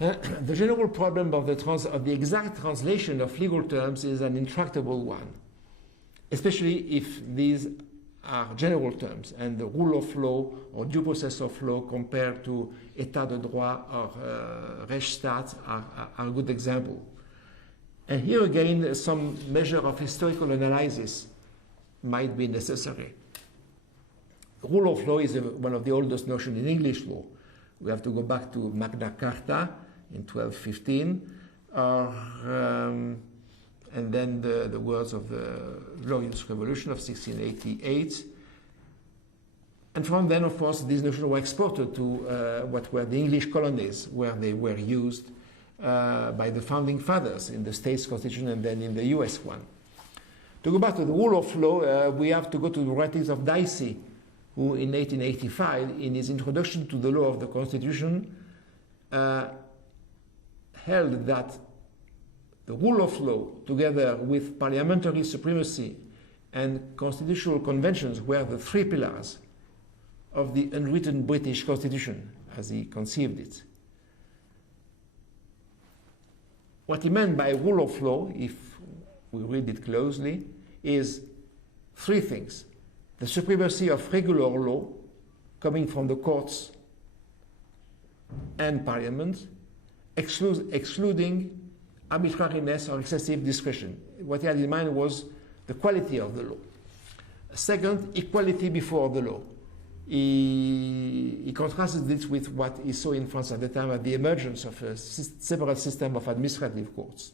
The general problem of the exact translation of legal terms is an intractable one, especially if these are general terms, and the rule of law or due process of law compared to état de droit or Rechtsstaat are a good example. And here again, some measure of historical analysis might be necessary. Rule of law is one of the oldest notions in English law. We have to go back to Magna Carta in 1215, and then the words of the Glorious Revolution of 1688. And from then, of course, these notions were exported to what were the English colonies, where they were used by the founding fathers in the States Constitution and then in the US one. To go back to the rule of law, we have to go to the writings of Dicey, who in 1885, in his introduction to the law of the Constitution, held that the rule of law, together with parliamentary supremacy and constitutional conventions, were the three pillars of the unwritten British Constitution, as he conceived it. What he meant by rule of law, if we read it closely, is three things. The supremacy of regular law coming from the courts and parliament, excluding arbitrariness or excessive discretion. What he had in mind was the quality of the law. Second, equality before the law. He contrasted this with what he saw in France at the time at the emergence of a separate system of administrative courts.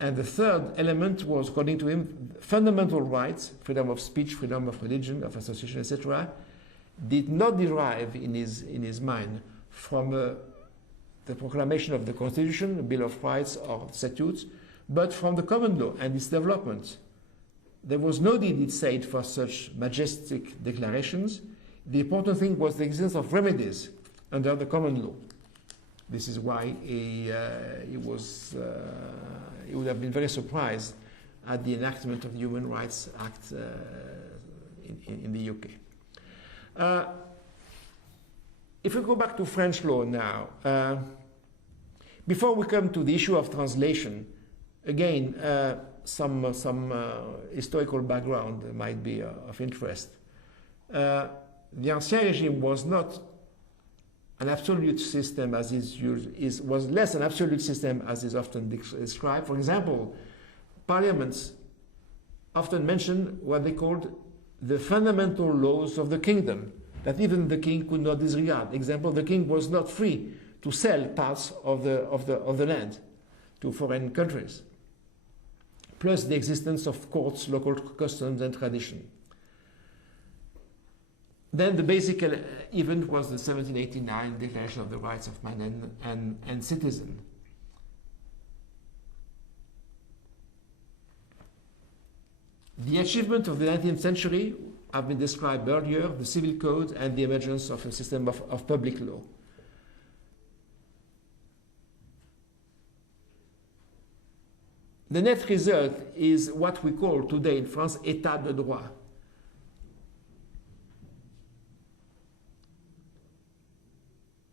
And the third element was, according to him, fundamental rights, freedom of speech, freedom of religion, of association, etc., did not derive in his mind from the proclamation of the Constitution, the Bill of Rights, or statutes, but from the common law and its development. There was no need, it said, for such majestic declarations. The important thing was the existence of remedies under the common law. This is why he would have been very surprised at the enactment of the Human Rights Act in the UK. If we go back to French law now, before we come to the issue of translation, again, some historical background might be of interest. The Ancien Regime was not an absolute system as was less an absolute system as is often described. For example, parliaments often mention what they called the fundamental laws of the kingdom, that even the king could not disregard. Example, the king was not free to sell parts of the land to foreign countries, plus the existence of courts, local customs, and tradition. Then the basic event was the 1789 Declaration of the Rights of Man and Citizen. The achievement of the 19th century have been described earlier, the Civil Code and the emergence of a system of public law. The net result is what we call today in France état de droit.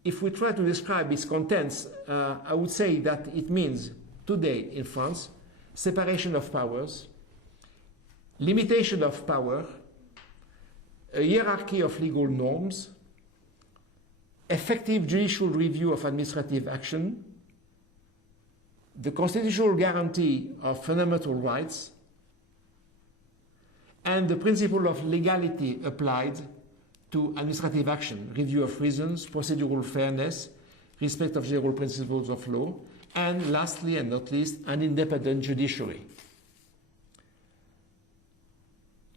If we try to describe its contents, I would say that it means today in France separation of powers, limitation of power, a hierarchy of legal norms, effective judicial review of administrative action, the constitutional guarantee of fundamental rights, and the principle of legality applied to administrative action, review of reasons, procedural fairness, respect of general principles of law, and lastly and not least, an independent judiciary.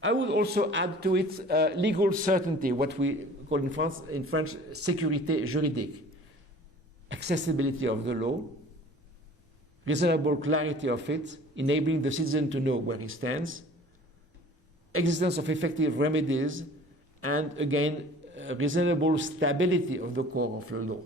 I would also add to it legal certainty, what we call in French, sécurité juridique, accessibility of the law, reasonable clarity of it, enabling the citizen to know where he stands, existence of effective remedies, and again, reasonable stability of the core of the law.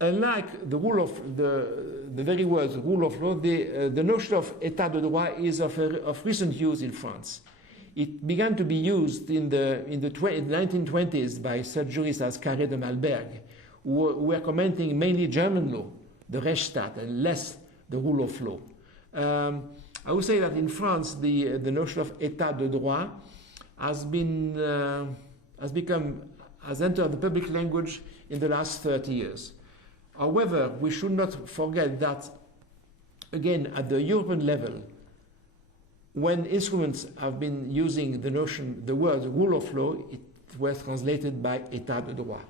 Unlike the rule of the very word rule of law, the notion of état de droit is of recent use in France. It began to be used in the 1920s by such jurists as Carré de Malberg, who were commenting mainly German law, the Rechtsstaat, and less the rule of law. I would say that in France, the notion of état de droit has entered the public language in the last 30 years. However, we should not forget that, again, at the European level, when instruments have been using the word rule of law, it was translated by état de droit.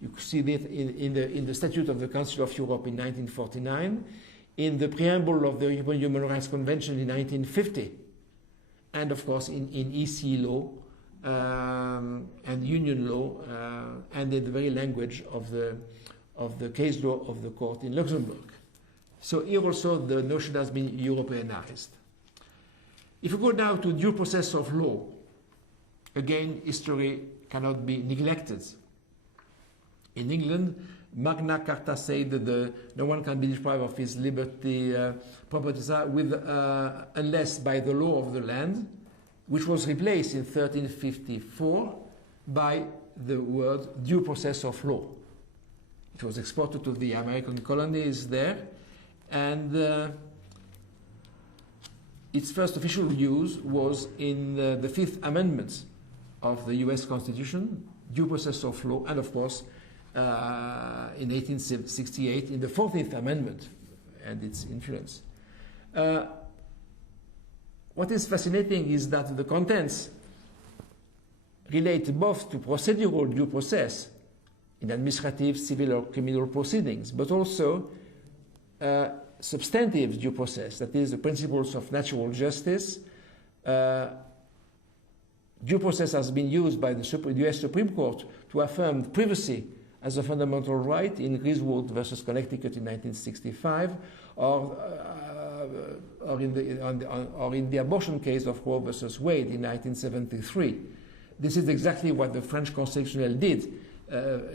You see that in the Statute of the Council of Europe in 1949, in the preamble of the European Human Rights Convention in 1950, and of course in EC law and union law, and in the very language of the case law of the court in Luxembourg. So here also the notion has been Europeanized. If we go now to due process of law, again, history cannot be neglected. In England, Magna Carta said that no one can be deprived of his liberty, property, unless by the law of the land, which was replaced in 1354 by the word due process of law. It was exported to the American colonies there, and its first official use was in the Fifth Amendment of the US Constitution, due process of law, and of course in 1868 in the 14th Amendment and its influence. What is fascinating is that the contents relate both to procedural due process in administrative, civil, or criminal proceedings, but also substantive due process, that is, the principles of natural justice. Due process has been used by the US Supreme Court to affirm privacy as a fundamental right in Griswold versus Connecticut in 1965, or in the abortion case of Roe versus Wade in 1973. This is exactly what the French Constitutional did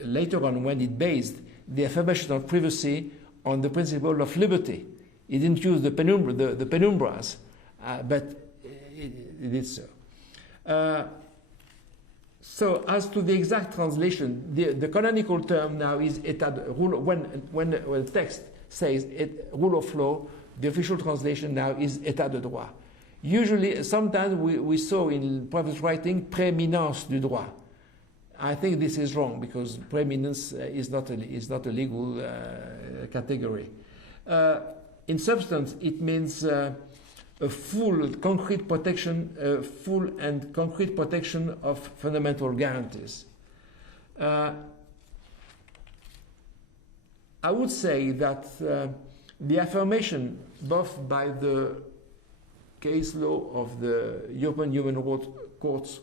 later on, when it based the affirmation of privacy on the principle of liberty. It didn't use the penumbras, but it did so. So as to the exact translation, the canonical term now is état de rule. When the text says rule of law, the official translation now is état de droit. Usually, sometimes we saw in private writing prééminence du droit. I think this is wrong, because preeminence is not a legal category. In substance, it means a full and concrete protection of fundamental guarantees. I would say that the affirmation, both by the case law of the European Human Rights Courts,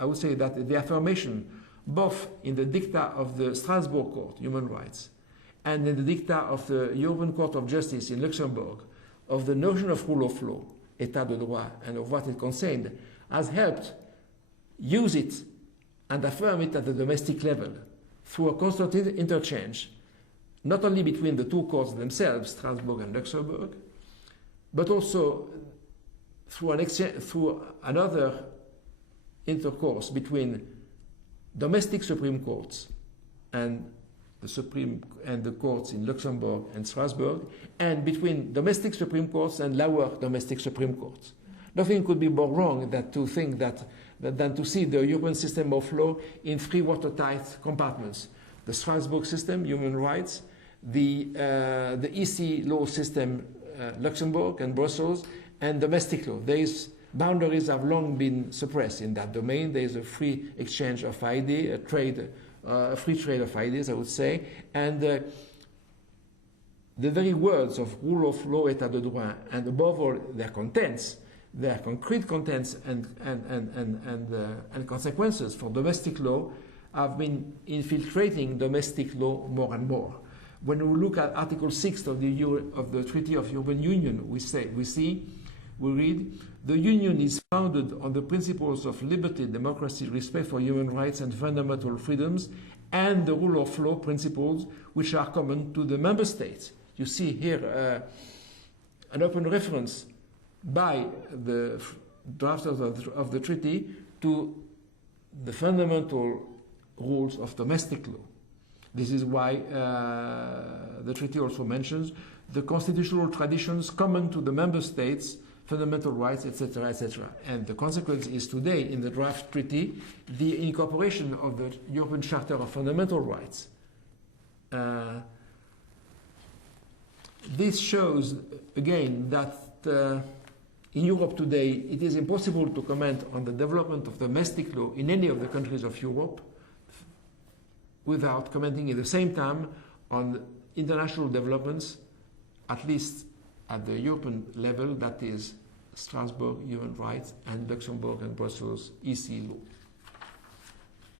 I would say that the affirmation, both in the dicta of the Strasbourg Court, Human Rights, and in the dicta of the European Court of Justice in Luxembourg, of the notion of rule of law, état de droit, and of what it contained, has helped use it and affirm it at the domestic level through a constant interchange, not only between the two courts themselves, Strasbourg and Luxembourg, but also through another intercourse between domestic Supreme Courts and the courts in Luxembourg and Strasbourg, and between domestic Supreme Courts and lower domestic Supreme Courts. Nothing could be more wrong than to think than to see the European system of law in three watertight compartments: the Strasbourg system, human rights; the EC law system, Luxembourg and Brussels; and domestic law. These boundaries have long been suppressed in that domain. There is a free exchange of ideas, a free trade of ideas, I would say, and the very words of rule of law, état de droit, and above all their contents, their concrete contents and consequences for domestic law, have been infiltrating domestic law more and more. When we look at Article 6 of the Treaty of European Union, we read, the Union is founded on the principles of liberty, democracy, respect for human rights and fundamental freedoms, and the rule of law principles which are common to the member states. You see here an open reference by the drafters of the treaty to the fundamental rules of domestic law. This is why the treaty also mentions the constitutional traditions common to the member states, fundamental rights, etc., etc. And the consequence is today, in the draft treaty, the incorporation of the European Charter of Fundamental Rights. This shows, again, that in Europe today, it is impossible to comment on the development of domestic law in any of the countries of Europe without commenting at the same time on international developments, at least at the European level, that is Strasbourg human rights and Luxembourg and Brussels EC law.